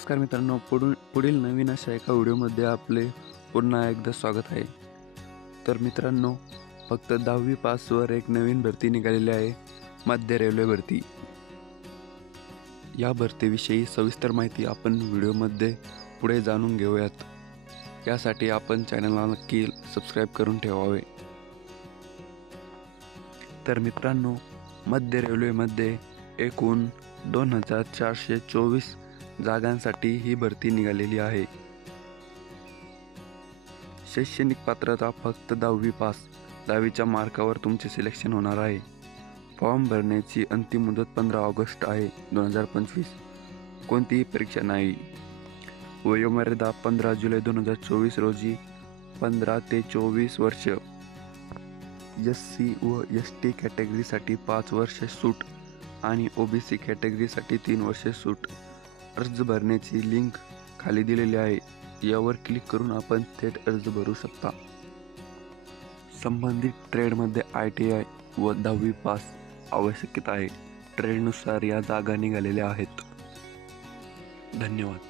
नमस्कार मित्रांनो, पुढील नवीन अशा एका व्हिडिओमध्ये आपले पुन्हा एकदा स्वागत आहे। तर मित्रांनो, फक्त 10वी पासवर एक नवीन भरती निघालेली आहे, मध्य रेल्वे भरती। या भरतीविषयी सविस्तर माहिती आपण व्हिडिओमध्ये पुढे जाणून घेऊयात। यासाठी आपण चॅनलला नक्की सबस्क्राईब करून ठेवावे। तर मित्रांनो, मध्य रेल्वेमध्ये एकूण 2424 जागांसाठी ही भरती निघालेली आहे। शैक्षणिक पात्रता फक्त 10वी पास, 10वीच्या मार्कावर तुमचे सिलेक्शन होणार आहे। फॉर्म भरण्याची अंतिम मुदत 15 ऑगस्ट आहे 2025। कोणतीही परीक्षा नाही। वयोमर्यादा 15 जुलै 2024 रोजी 15 ते 24 वर्ष। SC व ST कॅटेगरीसाठी 5 वर्ष सूट आणि OBC कॅटेगरीसाठी 3 वर्ष सूट। अर्ज भरण्याची लिंक खाली दिलेली आहे, यावर क्लिक करून आपण थेट अर्ज भरू शकता। संबंधित ट्रेडमध्ये ITI व 10वी पास आवश्यकता आहे। ट्रेडनुसार या जागा निघालेल्या आहेत। धन्यवाद।